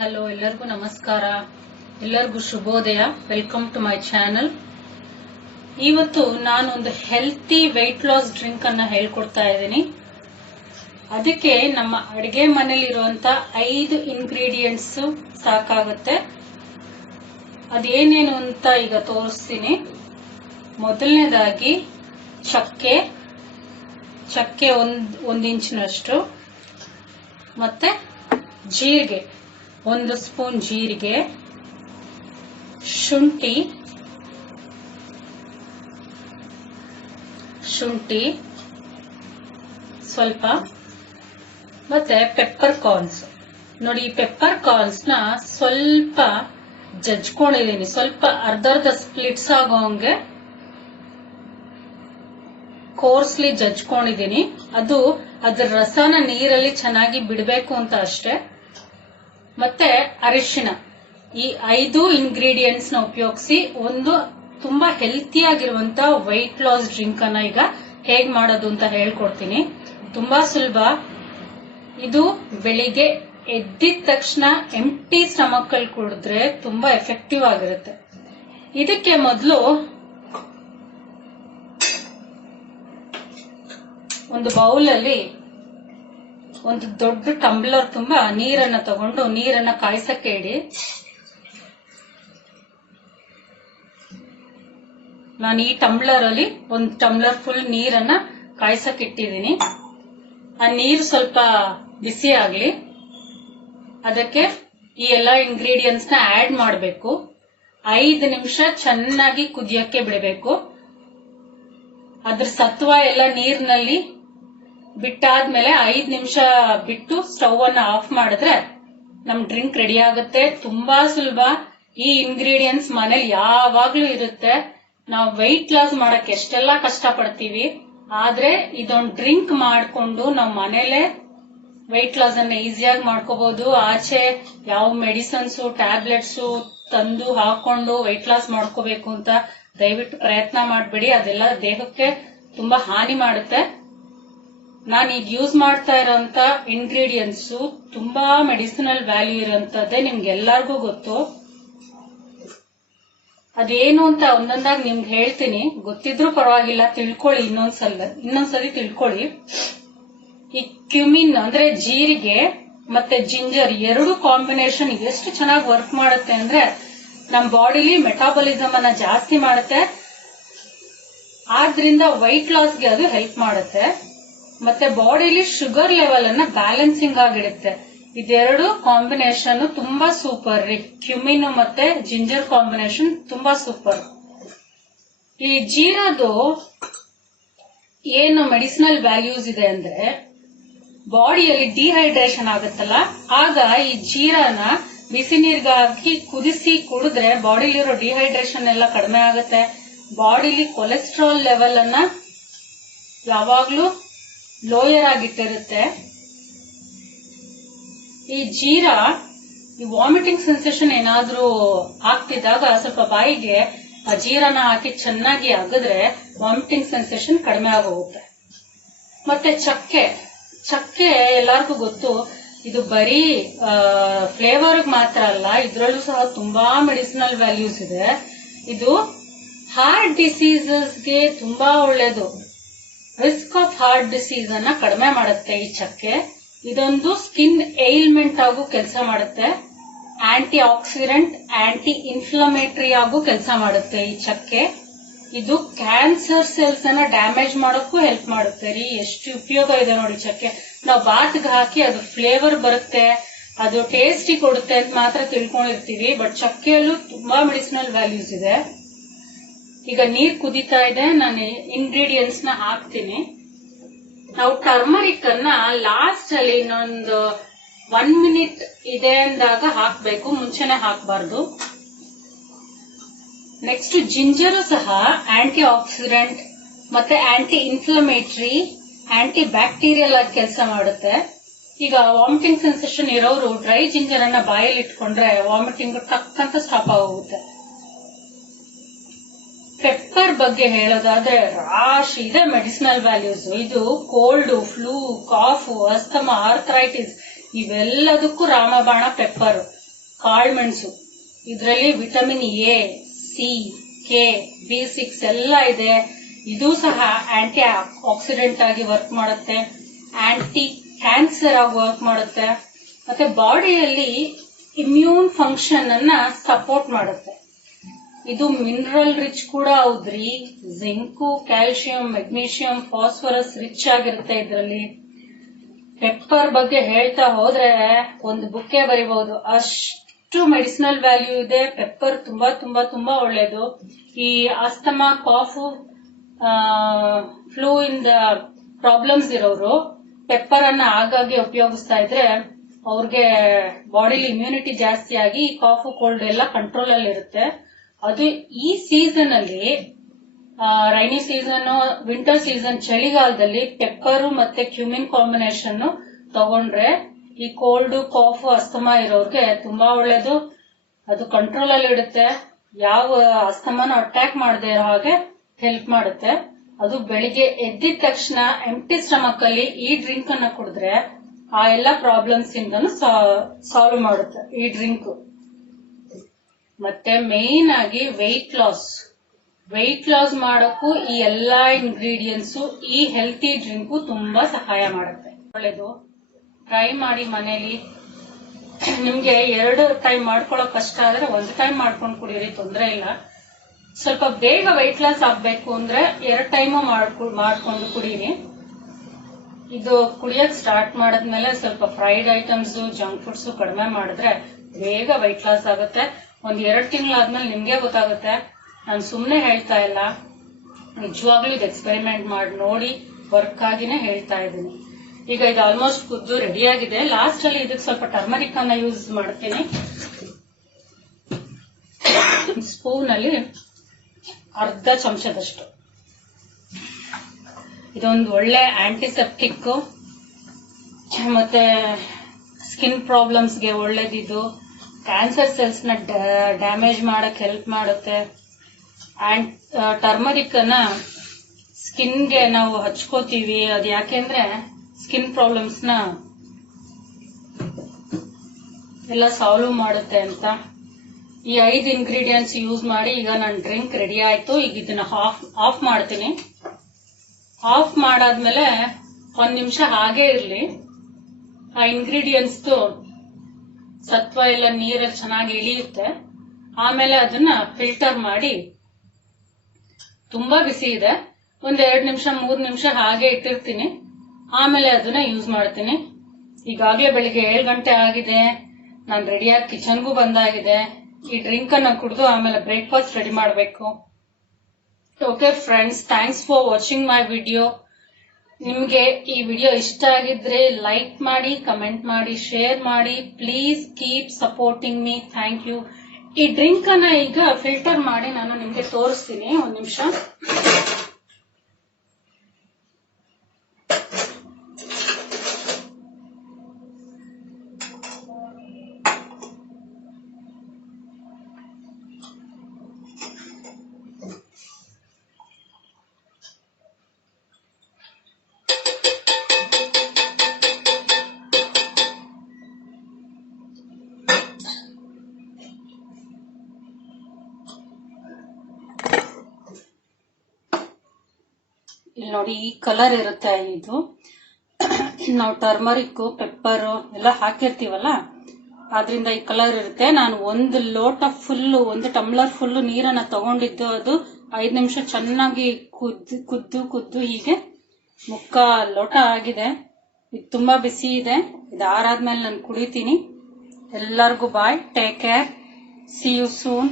Hello ಎಲ್ಲರಿಗೂ ನಮಸ್ಕಾರ, ಎಲ್ಲರಿಗೂ ಶುಭೋದಯ. Welcome to my channel. ಇವತ್ತು ನಾನು ಒಂದು ಹೆಲ್ತಿ ವೆಯ್ಟ್ ಲಾಸ್ ಡ್ರಿಂಕ್ ಅನ್ನ ಹೇಳ್ಕೊಡ್ತಾ ಇದ್ದೀನಿ. ಅದಕ್ಕೆ ನಮ್ಮ ಅಡಿಗೆ ಮನೇಲಿರುವಂತ 5 ಇಂಗ್ರೀಡಿಯೆಂಟ್ಸ್ ಸಾಕಾಗುತ್ತೆ. ಅದೇನೇನು ಅಂತ ಈಗ ತೋರಿಸ್ತೀನಿ. ಮೊದಲನೇದಾಗಿ ಚಕ್ಕೆ ಒಂದು ಇಂಚಿನಷ್ಟು, ಮತ್ತೆ ಜೀರಿಗೆ 1 ಸ್ಪೂನ್ ಜೀರಿಗೆ, ಶುಂಠಿ ಸ್ವಲ್ಪ, ಮತ್ತೆ ಪೆಪ್ಪರ್ ಕಾರ್ನ್ಸ್. ನೋಡಿ, ಈ ಪೆಪ್ಪರ್ ಕಾರ್ನ್ಸ್ ನ ಸ್ವಲ್ಪ ಜಜ್ಕೊಂಡಿದೀನಿ, ಸ್ವಲ್ಪ ಅರ್ಧ ಸ್ಪ್ಲಿಟ್ಸ್ ಆಗೋ ಹಂಗೆ ಕೋರ್ಸ್ಲಿ ಜಜ್ಕೊಂಡಿದೀನಿ. ಅದ್ರ ರಸನ ನೀರಲ್ಲಿ ಚೆನ್ನಾಗಿ ಬಿಡಬೇಕು ಅಂತ ಅಷ್ಟೇ. ಮತ್ತೆ ಅರಿಶಿಣ. ಈ 5 ಇಂಗ್ರೀಡಿಯೆಂಟ್ಸ್ ನ ಉಪಯೋಗಿಸಿ ಒಂದು ತುಂಬಾ ಹೆಲ್ತಿ ಆಗಿರುವಂತ ವೆಯ್ಟ್ ಲಾಸ್ ಡ್ರಿಂಕ್ ಅನ್ನ ಈಗ ಹೇಗ್ ಮಾಡೋದು ಅಂತ ಹೇಳ್ಕೊಡ್ತೀನಿ. ತುಂಬಾ ಸುಲಭ. ಇದು ಬೆಳಿಗ್ಗೆ ಎದ್ದಿದ ತಕ್ಷಣ ಎಂಟಿ ಸ್ಟಮಕ್ ಅಲ್ಲಿ ಕುಡಿದ್ರೆ ತುಂಬಾ ಎಫೆಕ್ಟಿವ್ ಆಗಿರುತ್ತೆ. ಇದಕ್ಕೆ ಮೊದಲು ಒಂದು ಬೌಲ್ ಅಲ್ಲಿ ಒಂದು ದೊಡ್ಡ ಟಂಬ್ಲರ್ ತುಂಬಾ ನೀರನ್ನ ತಗೊಂಡು ನೀರನ್ನ ಕಾಯಿಸಕ್ಕೆ ಇಡಿ. ನಾನು ಈ ಟಂಬ್ಲರ್ ಅಲ್ಲಿ ಒಂದು ಟಂಬ್ಲರ್ ಫುಲ್ ನೀರನ್ನ ಕಾಯಿಸಕ್ಕೆ ಇಟ್ಟಿದ್ದೀನಿ. ಆ ನೀರು ಸ್ವಲ್ಪ ಬಿಸಿ ಆಗ್ಲಿ. ಅದಕ್ಕೆ ಈ ಎಲ್ಲಾ ಇಂಗ್ರೀಡಿಯೆಂಟ್ಸ್ ನ ಆಡ್ ಮಾಡಬೇಕು. 5 ನಿಮಿಷ ಚೆನ್ನಾಗಿ ಕುದಿಯಕ್ಕೆ ಬಿಡಬೇಕು. ಅದ್ರ ಸತ್ವ ಎಲ್ಲ ನೀರಿನಲ್ಲಿ ಬಿಟ್ಟಾದ್ಮೇಲೆ 5 ನಿಮಿಷ ಬಿಟ್ಟು ಸ್ಟವ್ ಅನ್ನ ಆಫ್ ಮಾಡಿದ್ರೆ ನಮ್ ಡ್ರಿಂಕ್ ರೆಡಿ ಆಗುತ್ತೆ. ತುಂಬಾ ಸುಲಭ. ಈ ಇಂಗ್ರೀಡಿಯೆಂಟ್ಸ್ ಮನೇಲಿ ಯಾವಾಗ್ಲೂ ಇರುತ್ತೆ. ನಾವು ವೆಯ್ಟ್ ಲಾಸ್ ಮಾಡಕ್ ಎಷ್ಟೆಲ್ಲಾ ಕಷ್ಟ ಪಡ್ತೀವಿ, ಆದ್ರೆ ಇದೊಂದು ಡ್ರಿಂಕ್ ಮಾಡ್ಕೊಂಡು ನಾವು ಮನೇಲೆ ವೆಯ್ಟ್ ಲಾಸ್ ಅನ್ನ ಈಸಿಯಾಗಿ ಮಾಡ್ಕೋಬಹುದು. ಆಚೆ ಯಾವ ಮೆಡಿಸನ್ಸ್ ಟ್ಯಾಬ್ಲೆಟ್ಸ್ ತಂದು ಹಾಕೊಂಡು ವೆಯ್ಟ್ ಲಾಸ್ ಮಾಡ್ಕೋಬೇಕು ಅಂತ ದಯವಿಟ್ಟು ಪ್ರಯತ್ನ ಮಾಡಬೇಡಿ. ಅದೆಲ್ಲ ದೇಹಕ್ಕೆ ತುಂಬಾ ಹಾನಿ ಮಾಡುತ್ತೆ. ನಾನು ಈಗ ಯೂಸ್ ಮಾಡ್ತಾ ಇರೋಂತ ಇಂಗ್ರೀಡಿಯೆಂಟ್ಸ್ ತುಂಬಾ ಮೆಡಿಸಿನಲ್ ವ್ಯಾಲ್ಯೂ ಇರೋಂತದ್ದೇ, ನಿಮ್ಗೆಲ್ಲರಿಗೂ ಗೊತ್ತು. ಅದೇನು ಅಂತ ಒಂದೊಂದಾಗಿ ನಿಮ್ಗೆ ಹೇಳ್ತೀನಿ. ಗೊತ್ತಿದ್ರು ಪರವಾಗಿಲ್ಲ, ತಿಳ್ಕೊಳ್ಳಿ. ಇನ್ನೊಂದ್ಸರಿ ತಿಳ್ಕೊಳ್ಳಿ. ಈ ಕ್ಯುಮಿನ್ ಅಂದ್ರೆ ಜೀರಿಗೆ ಮತ್ತೆ ಜಿಂಜರ್ ಎರಡು ಕಾಂಬಿನೇಷನ್ ಎಷ್ಟು ಚೆನ್ನಾಗಿ ವರ್ಕ್ ಮಾಡುತ್ತೆ ಅಂದ್ರೆ ನಮ್ ಬಾಡಿಲಿ ಮೆಟಾಬಲಿಸಮ್ ಅನ್ನ ಜಾಸ್ತಿ ಮಾಡುತ್ತೆ. ಆದ್ರಿಂದ ವೆಯ್ಟ್ ಲಾಸ್ಗೆ ಅದು ಹೆಲ್ಪ್ ಮಾಡುತ್ತೆ. ಮತ್ತೆ ಬಾಡಿಲಿ ಶುಗರ್ ಲೆವೆಲ್ ಅನ್ನ ಬ್ಯಾಲೆನ್ಸಿಂಗ್ ಆಗಿಡುತ್ತೆ. ಇದೆರಡು ಕಾಂಬಿನೇಷನ್ ತುಂಬಾ ಸೂಪರ್ ರೀ. ಕ್ಯುಮಿನ್ ಮತ್ತೆ ಜಿಂಜರ್ ಕಾಂಬಿನೇಷನ್ ತುಂಬಾ ಸೂಪರ್. ಈ ಜೀರಾದು ಏನು ಮೆಡಿಸಿನಲ್ ವ್ಯಾಲ್ಯೂಸ್ ಇದೆ ಅಂದ್ರೆ, ಬಾಡಿಯಲ್ಲಿ ಡಿಹೈಡ್ರೇಷನ್ ಆಗುತ್ತಲ್ಲ, ಆಗ ಈ ಜೀರಾನ ಬಿಸಿ ನೀರ್ಗೆ ಹಾಕಿ ಕುದಿಸಿ ಕುಡಿದ್ರೆ ಬಾಡಿಲಿರೋ ಡಿಹೈಡ್ರೇಷನ್ ಎಲ್ಲ ಕಡಿಮೆ ಆಗುತ್ತೆ. ಬಾಡಿಲಿ ಕೊಲೆಸ್ಟ್ರಾಲ್ ಲೆವೆಲ್ ಅನ್ನ ಯಾವಾಗ್ಲೂ ಲೋಯರ್ ಆಗಿಟ್ಟಿರುತ್ತೆ. ಈ ಜೀರಾ ಈ ವಾಮಿಟಿಂಗ್ ಸೆನ್ಸೇಷನ್ ಏನಾದ್ರೂ ಆಗ್ತಿದ್ದಾಗ ಸ್ವಲ್ಪ ಬಾಯಿಗೆ ಆ ಜೀರಾನ ಹಾಕಿ ಚೆನ್ನಾಗಿ ಅಗದ್ರೆ ವಾಮಿಟಿಂಗ್ ಸೆನ್ಸೇಷನ್ ಕಡಿಮೆ ಆಗೋಗುತ್ತೆ. ಮತ್ತೆ ಚಕ್ಕೆ ಎಲ್ಲರಿಗೂ ಗೊತ್ತು. ಇದು ಬರೀ ಫ್ಲೇವರ್ ಮಾತ್ರ ಅಲ್ಲ, ಇದ್ರಲ್ಲೂ ಸಹ ತುಂಬಾ ಮೆಡಿಸಿನಲ್ ವ್ಯಾಲ್ಯೂಸ್ ಇದೆ. ಇದು ಹಾರ್ಟ್ ಡಿಸೀಸಸ್ಗೆ ತುಂಬಾ ಒಳ್ಳೇದು. ರಿಸ್ಕ್ ಆಫ್ ಹಾರ್ಟ್ ಡಿಸೀಸ್ ಅನ್ನ ಕಡಿಮೆ ಮಾಡುತ್ತೆ ಈ ಚಕ್ಕೆ. ಇದೊಂದು ಸ್ಕಿನ್ ಏಲ್ಮೆಂಟ್ ಆಗು ಕೆಲಸ ಮಾಡುತ್ತೆ. ಆಂಟಿ ಆಕ್ಸಿಡೆಂಟ್, ಆಂಟಿ ಇನ್ಫ್ಲಮೇಟರಿ ಆಗು ಕೆಲಸ ಮಾಡುತ್ತೆ ಈ ಚಕ್ಕೆ. ಇದು ಕ್ಯಾನ್ಸರ್ ಸೆಲ್ಸ್ ಅನ್ನ ಡ್ಯಾಮೇಜ್ ಮಾಡೋಕ್ಕೂ ಹೆಲ್ಪ್ ಮಾಡುತ್ತೆ ರೀ. ಎಷ್ಟು ಉಪಯೋಗ ಇದೆ ನೋಡಿ ಚಕ್ಕೆ. ನಾವು ಬಾತ್ಗೆ ಹಾಕಿ ಅದು ಫ್ಲೇವರ್ ಬರುತ್ತೆ, ಅದು ಟೇಸ್ಟಿ ಕೊಡುತ್ತೆ ಅಂತ ಮಾತ್ರ ತಿಳ್ಕೊಂಡಿರ್ತೀವಿ. ಬಟ್ ಚಕ್ಕೆಯಲ್ಲೂ ತುಂಬಾ ಮೆಡಿಸಿನಲ್ ವ್ಯಾಲ್ಯೂಸ್ ಇದೆ. ಈಗ ನೀರ್ ಕುದೀತಾ ಇದೆ. ನಾನು ಇಂಗ್ರೀಡಿಯೆಂಟ್ಸ್ ನ ಹಾಕ್ತೀನಿ. ನಾವು ಟರ್ಮರಿಕ್ ಅನ್ನ ಲಾಸ್ಟ್ ಅಲ್ಲಿ ಇನ್ನೊಂದು 1 ಮಿನಿಟ್ ಇದೆ ಅಂದಾಗ ಹಾಕ್ಬೇಕು, ಮುಂಚೆನೆ ಹಾಕಬಾರ್ದು. ನೆಕ್ಸ್ಟ್ ಜಿಂಜರು ಸಹ ಆಂಟಿ ಆಕ್ಸಿಡೆಂಟ್ ಮತ್ತೆ ಆಂಟಿ ಇನ್ಫ್ಲಮೇಟರಿ, ಆಂಟಿ ಬ್ಯಾಕ್ಟೀರಿಯಲ್ ಆಗಿ ಕೆಲಸ ಮಾಡುತ್ತೆ. ಈಗ ವಾಮಿಟಿಂಗ್ ಸೆನ್ಸೇಷನ್ ಇರೋರು ಡ್ರೈ ಜಿಂಜರ್ ಅನ್ನ ಬಾಯಲ್ಲಿ ಇಟ್ಕೊಂಡ್ರೆ ವಾಮಿಟಿಂಗ್ ಟಕ್ ಅಂತ ಸ್ಟಾಪ್ ಆಗೋಗುತ್ತೆ. ಪೆಪ್ಪರ್ ಬಗ್ಗೆ ಹೇಳೋದಾದ್ರೆ ರಾಶಿ ಇದೆ ಮೆಡಿಸಿನಲ್ ವ್ಯಾಲ್ಯೂಸ್. ಇದು cold, flu, cough, asthma, arthritis ಇವೆಲ್ಲದಕ್ಕೂ ರಾಮಬಾಣ ಪೆಪ್ಪರ್. ಕಾಳುಮೆಣಸು, ಇದರಲ್ಲಿ vitamin A, C, K, B6 ಎಲ್ಲ ಇದೆ. ಇದು ಸಹ ಆಂಟಿ ಆಕ್ಸಿಡೆಂಟ್ ಆಗಿ ವರ್ಕ್ ಮಾಡುತ್ತೆ, ಆಂಟಿ ಕ್ಯಾನ್ಸರ್ ಆಗಿ ವರ್ಕ್ ಮಾಡುತ್ತೆ, ಮತ್ತೆ ಬಾಡಿಯಲ್ಲಿ ಇಮ್ಯೂನ್ ಫಂಕ್ಷನ್ ಅನ್ನ ಸಪೋರ್ಟ್ ಮಾಡುತ್ತೆ. ಇದು ಮಿನರಲ್ ರಿಚ್ ಕೂಡ ಹೌದ್ರಿ. Zinc, calcium, magnesium, phosphorus rich ಆಗಿರುತ್ತೆ ಇದರಲ್ಲಿ. ಪೆಪ್ಪರ್ ಬಗ್ಗೆ ಹೇಳ್ತಾ ಹೋದ್ರೆ ಒಂದು ಬುಕ್ಕೇ ಬರಿಬಹುದು, ಅಷ್ಟು ಮೆಡಿಸಿನಲ್ ವ್ಯಾಲ್ಯೂ ಇದೆ. ಪೆಪ್ಪರ್ ತುಂಬಾ ತುಂಬಾ ತುಂಬಾ ಒಳ್ಳೇದು. ಈ ಆಸ್ತಮಾ, ಕಾಫು, ಫ್ಲೂ ಇಂದ ಪ್ರಾಬ್ಲಮ್ಸ್ ಇರೋರು ಪೆಪ್ಪರ್ ಅನ್ನ ಆಗಾಗ್ಗೆ ಉಪಯೋಗಿಸ್ತಾ ಇದ್ರೆ ಅವ್ರಿಗೆ ಬಾಡಿಲಿ ಇಮ್ಯುನಿಟಿ ಜಾಸ್ತಿ ಆಗಿ ಕಾಫು, ಕೋಲ್ಡ್ ಎಲ್ಲ ಕಂಟ್ರೋಲ್ ಅಲ್ಲಿ ಇರುತ್ತೆ. ಅದು ಈ ಸೀಸನ್ ಅಲ್ಲಿ, ರೈನಿ ಸೀಸನ್, ವಿಂಟರ್ ಸೀಸನ್, ಚಳಿಗಾಲದಲ್ಲಿ ಪೆಪ್ಪರು ಮತ್ತೆ ಕ್ಯೂಮಿನ್ ಕಾಂಬಿನೇಷನ್ ತಗೊಂಡ್ರೆ ಈ ಕೋಲ್ಡ್, ಕಾಫ್, ಅಸ್ತಮಾ ಇರೋರ್ಗೆ ತುಂಬಾ ಒಳ್ಳೇದು. ಅದು ಕಂಟ್ರೋಲ್ ಅಲ್ಲಿ ಇಡುತ್ತೆ, ಯಾವ ಅಸ್ತಮಾನ ಅಟ್ಯಾಕ್ ಮಾಡದೆ ಇರೋ ಹಾಗೆ ಹೆಲ್ಪ್ ಮಾಡುತ್ತೆ. ಅದು ಬೆಳಿಗ್ಗೆ ಎದ್ದಿದ ತಕ್ಷಣ ಎಂಟಿ ಸ್ಟಮಕ್ ಅಲ್ಲಿ ಈ ಡ್ರಿಂಕ್ ಅನ್ನ ಕುಡಿದ್ರೆ ಆ ಎಲ್ಲ ಪ್ರಾಬ್ಲಮ್ಸ್ ಇಂದನು ಸಾಲ್ವ್ ಮಾಡುತ್ತೆ ಈ ಡ್ರಿಂಕ್. ಮತ್ತೆ ಮೇನ್ ಆಗಿ ವೆಯ್ಟ್ ಲಾಸ್ ಮಾಡೋಕ್ಕೂ ಈ ಎಲ್ಲಾ ಇಂಗ್ರೀಡಿಯೆಂಟ್ಸ್ ಈ ಹೆಲ್ತಿ ಡ್ರಿಂಕ್ ತುಂಬಾ ಸಹಾಯ ಮಾಡುತ್ತೆ. ಒಳ್ಳೇದು, ಟ್ರೈ ಮಾಡಿ ಮನೇಲಿ. ನಿಮ್ಗೆ 2 ಟೈಮ್ ಮಾಡ್ಕೊಳ್ಳೋಕ್ ಕಷ್ಟ ಆದ್ರೆ 1 ಟೈಮ್ ಮಾಡ್ಕೊಂಡು ಕುಡೀರಿ, ತೊಂದರೆ ಇಲ್ಲ. ಸ್ವಲ್ಪ ಬೇಗ ವೆಯ್ಟ್ ಲಾಸ್ ಆಗ್ಬೇಕು ಅಂದ್ರೆ 2 ಟೈಮ್ ಮಾಡ್ಕೊಂಡು ಕುಡೀರಿ. ಇದು ಕುಡಿಯಕ್ ಸ್ಟಾರ್ಟ್ ಮಾಡಿದ್ಮೇಲೆ ಸ್ವಲ್ಪ ಫ್ರೈಡ್ ಐಟಮ್ಸ್, ಜಂಕ್ ಫುಡ್ಸ್ ಕಡಿಮೆ ಮಾಡಿದ್ರೆ ಬೇಗ ವೆಯ್ಟ್ ಲಾಸ್ ಆಗುತ್ತೆ. 1-2 ತಿಂಗಳಾದ್ಮೇಲೆ ನಿಮ್ಗೆ ಗೊತ್ತಾಗುತ್ತೆ. ನಾನು ಸುಮ್ನೆ ಹೇಳ್ತಾ ಇಲ್ಲ, ನಿಜವಾಗ್ಲೂ ಇದು ಎಕ್ಸ್ಪೆರಿಮೆಂಟ್ ಮಾಡಿ ನೋಡಿ, ವರ್ಕ್ ಆಗಿನೇ ಹೇಳ್ತಾ ಇದ್ದೀನಿ. ಈಗ ಇದು ಆಲ್ಮೋಸ್ಟ್ ಕುದ್ದು ರೆಡಿ ಆಗಿದೆ. ಲಾಸ್ಟ್ ಅಲ್ಲಿ ಇದಕ್ಕೆ ಸ್ವಲ್ಪ ಟರ್ಮರಿಕ್ ಅನ್ನ ಯೂಸ್ ಮಾಡ್ತೀನಿ. ಸ್ಪೂನ್ ಅಲ್ಲಿ ಅರ್ಧ ಚಮಚದಷ್ಟು. ಇದೊಂದು ಒಳ್ಳೆ ಆಂಟಿಸೆಪ್ಟಿಕ್ ಮತ್ತೆ ಸ್ಕಿನ್ ಪ್ರಾಬ್ಲಮ್ಸ್ಗೆ ಒಳ್ಳೇದಿದು. ಕ್ಯಾನ್ಸರ್ ಸೆಲ್ಸ್ ನ ಡ್ಯಾಮೇಜ್ ಮಾಡಕ್ ಹೆಲ್ಪ್ ಮಾಡುತ್ತೆ. ಅಂಡ್ ಟರ್ಮರಿಕ್ ಅನ್ನ ಸ್ಕಿನ್ಗೆ ನಾವು ಹಚ್ಕೋತೀವಿ, ಅದು ಯಾಕೆಂದ್ರೆ ಸ್ಕಿನ್ ಪ್ರಾಬ್ಲಮ್ಸ್ ನ ಎಲ್ಲ ಸಾಲ್ವ್ ಮಾಡುತ್ತೆ ಅಂತ. ಈ 5 ಇಂಗ್ರೀಡಿಯೆಂಟ್ಸ್ ಯೂಸ್ ಮಾಡಿ ಈಗ ನನ್ನ ಡ್ರಿಂಕ್ ರೆಡಿ ಆಯ್ತು. ಈಗ ಇದನ್ನ ಆಫ್ ಮಾಡ್ತೀನಿ. ಆಫ್ ಮಾಡಾದ್ಮೇಲೆ 1 ನಿಮಿಷ ಹಾಗೆ ಇರ್ಲಿ. ಆ ಇಂಗ್ರೀಡಿಯೆಂಟ್ಸ್ ಸತ್ವ ಎಲ್ಲ ನೀರಲ್ಲಿ ಚೆನ್ನಾಗಿ ಇಳಿಯುತ್ತೆ. ಆಮೇಲೆ ಅದನ್ನ ಫಿಲ್ಟರ್ ಮಾಡಿ, ತುಂಬಾ ಬಿಸಿ ಇದೆ, 1-2 ನಿಮಿಷ 3 ನಿಮಿಷ ಹಾಗೆ ಇಟ್ಟಿರ್ತೀನಿ. ಆಮೇಲೆ ಅದನ್ನ ಯೂಸ್ ಮಾಡ್ತೀನಿ. ಈಗಾಗಲೇ ಬೆಳಿಗ್ಗೆ 7 ಗಂಟೆ ಆಗಿದೆ. ನಾನು ರೆಡಿಯಾಗಿ ಕಿಚನ್ಗೂ ಬಂದಾಗಿದೆ. ಈ ಡ್ರಿಂಕ್ ಅನ್ನ ಕುಡಿದು ಆಮೇಲೆ ಬ್ರೇಕ್ಫಾಸ್ಟ್ ರೆಡಿ ಮಾಡಬೇಕು. Okay friends, thanks for watching my video. ನಿಮ್ಗೆ ಈ ವಿಡಿಯೋ ಇಷ್ಟ ಆಗಿದ್ರೆ ಲೈಕ್ ಮಾಡಿ, ಕಮೆಂಟ್ ಮಾಡಿ, ಶೇರ್ ಮಾಡಿ. Please keep supporting me. Thank you. ಈ ಡ್ರಿಂಕ್ ಅನ್ನ ಈಗ ಫಿಲ್ಟರ್ ಮಾಡಿ ನಾನು ನಿಮ್ಗೆ ತೋರಿಸ್ತೀನಿ. 1 ನಿಮಿಷ. ಇಲ್ಲಿ ನೋಡಿ, ಈ ಕಲರ್ ಇರುತ್ತೆ. ಇದು ನಾವು ಟರ್ಮರಿಕ್, ಪೆಪ್ಪರ್ ಎಲ್ಲ ಹಾಕಿರ್ತೀವಲ್ಲ, ಆದ್ರಿಂದ ಈ ಕಲರ್ ಇರುತ್ತೆ. ನಾನು 1 ಲೋಟ ಫುಲ್ಲು, 1 ಟಮ್ಲರ್ ಫುಲ್ಲು ನೀರನ್ನ ತಗೊಂಡಿದ್ದು. ಅದು 5 ನಿಮಿಷ ಚೆನ್ನಾಗಿ ಕುದ್ದು ಹೀಗೆ 3/4 ಲೋಟ ಆಗಿದೆ. ಇದು ತುಂಬಾ ಬಿಸಿ ಇದೆ. ಇದು ಆರಾದ್ಮೇಲೆ ನಾನು ಕುಡಿತೀನಿ. ಎಲ್ಲರಿಗೂ bye, take care, see you soon.